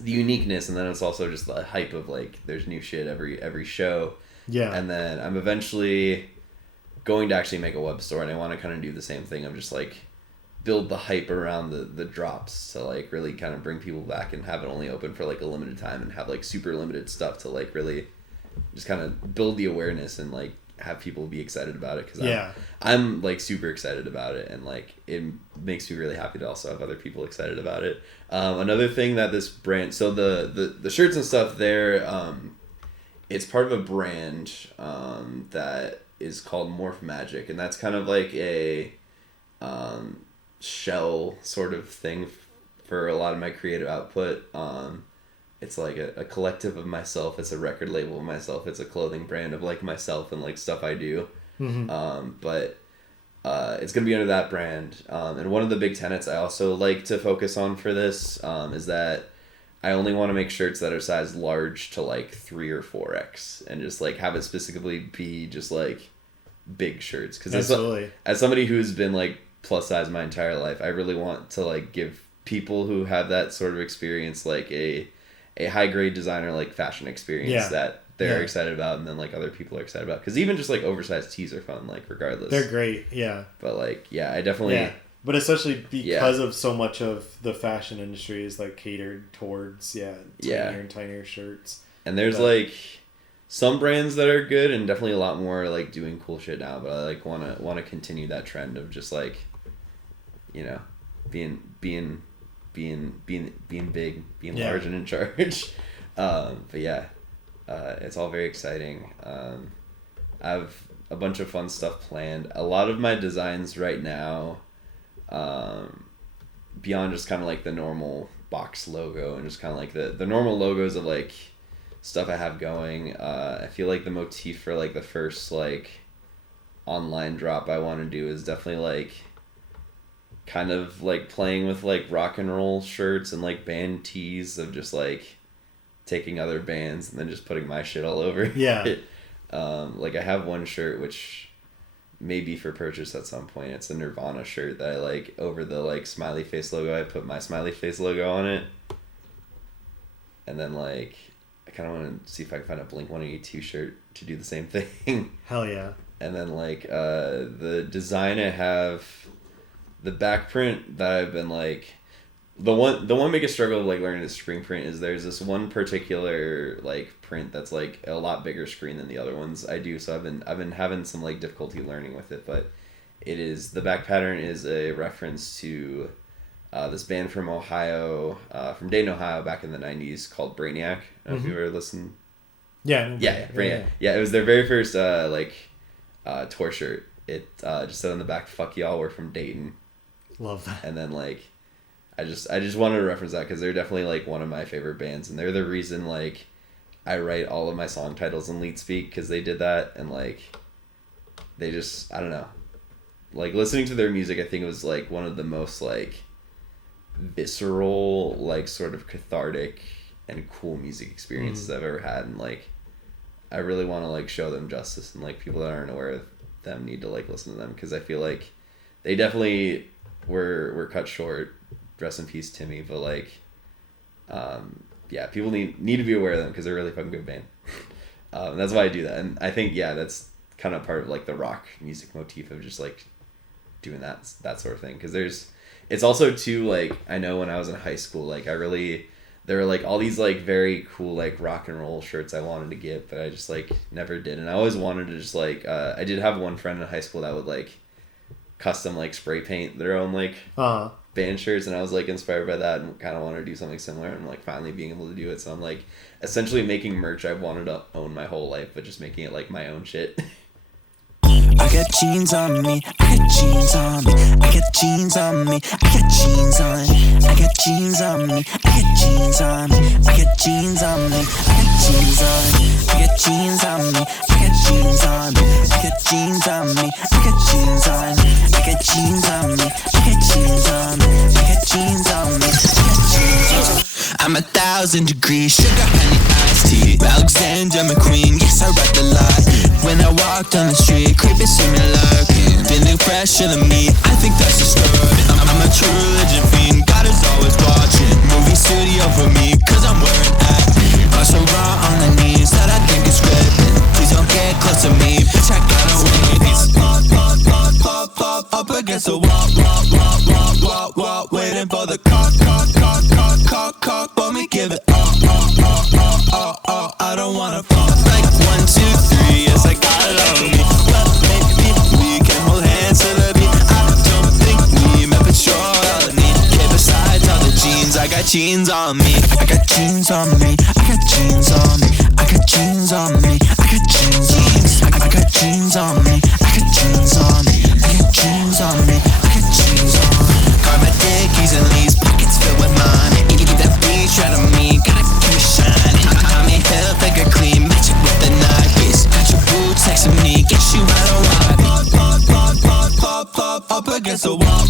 the uniqueness, and then it's also just the hype of like there's new shit every show. Yeah. And then I'm eventually going to actually make a web store, and I want to kind of do the same thing of just like build the hype around the drops to like really kind of bring people back and have it only open for like a limited time and have like super limited stuff to like really just kind of build the awareness and like have people be excited about it, because I'm like super excited about it, and like it makes me really happy to also have other people excited about it. Another thing that this brand, so the shirts and stuff there, it's part of a brand that is called Morph Magic, and that's kind of like a shell sort of thing for a lot of my creative output. It's like a collective of myself. It's a record label of myself. It's a clothing brand of like myself and like stuff I do. But it's going to be under that brand. And one of the big tenets I also like to focus on for this is that I only want to make shirts that are size large to like 3 or 4X, and just like have it specifically be just like big shirts. Because as somebody who's been like plus size my entire life, I really want to like give people who have that sort of experience like a high grade designer like fashion experience that they're excited about, and then like other people are excited about, because even just like oversized tees are fun, like regardless. They're great. But like I definitely but especially because of so much of the fashion industry is like catered towards tinier and tinier shirts. And there's like some brands that are good, and definitely a lot more like doing cool shit now, but I like want to continue that trend of just like, you know, being big, being large and in charge. But it's all very exciting. I have a bunch of fun stuff planned. A lot of my designs right now, beyond just kind of like the normal box logo and just kind of like the normal logos of like stuff I have going. I feel like the motif for like the first like online drop I want to do is definitely like kind of like playing with like rock and roll shirts and like band tees of just like taking other bands and then just putting my shit all over Yeah. Like I have one shirt which may be for purchase at some point. It's a Nirvana shirt that I like over the like smiley face logo. I put my smiley face logo on it. And then like I kind of want to see if I can find a Blink-182 shirt to do the same thing. Hell yeah. And then like the design I have, the back print that I've been like, the one biggest struggle of like learning to screen print is there's this one particular like print that's like a lot bigger screen than the other ones I do. So I've been having some like difficulty learning with it, but it is, the back pattern is a reference to this band from Ohio, from Dayton, Ohio, back in the 90s called Brainiac. I don't know if you ever listened. Yeah. Yeah, Brainiac. Yeah, it was their very first tour shirt. It just said on the back, "Fuck y'all, we're from Dayton." Love that. And then like, I just wanted to reference that because they're definitely like one of my favorite bands, and they're the reason like I write all of my song titles in leet speak because they did that, and like they just, I don't know, like listening to their music, I think it was like one of the most like visceral, like sort of cathartic and cool music experiences I've ever had, and like I really want to like show them justice, and like people that aren't aware of them need to like listen to them because I feel like they definitely were cut short. Rest in peace, Timmy. But like, yeah, people need to be aware of them because they're a really fucking good band. And that's why I do that, and I think that's kind of part of like the rock music motif of just like doing that sort of thing because it's also too like, I know when I was in high school, like there were like all these like very cool like rock and roll shirts I wanted to get, but I just like never did. And I always wanted to just like, I did have one friend in high school that would like custom like spray paint their own like band shirts, and I was like inspired by that and kind of wanted to do something similar, and like finally being able to do it. So I'm like essentially making merch I've wanted to own my whole life, but just making it like my own shit. I got jeans on me, I got jeans on me, I got jeans on me, I got jeans on, I got jeans on me, I got jeans on me, I got jeans on me, I got jeans on, I got jeans on me, I got jeans on me, I got jeans on me, I got jeans on, I got jeans on me, I got jeans on, I got jeans on me, I got jeans on. I'm 1,000 degrees, sugar honey iced tea, Alexander McQueen, yes I rock the lot. When I walk down the street, creepy see me lurking, feeling fresher than me, I think that's a story. I'm a true religion fiend, God is always watching, movie studio for me, cause I'm wearing acne. I'm so raw on the knees that I think it's gripping, please don't get close to me, bitch I gotta wait. Pop up against the wall, waiting for the cock, for me give it I don't wanna fall like 1, 2, 3, yes I got it on me. Well maybe we can hold hands to the beat. I don't think we met, but sure all I need. Okay, besides all the jeans, I got jeans on me. I got jeans on me, I got jeans on me, I got jeans on me, I got jeans, I got jeans on me, I got jeans on me, I got jeans on me, I got jeans on. Got my dickies and leaves, pockets filled with money. Eat that beach right on me, gotta keep it shiny. Tommy Hilfiger clean, match it with the Nikes. Got your boots next to me, get you right on. Pop up against the wall,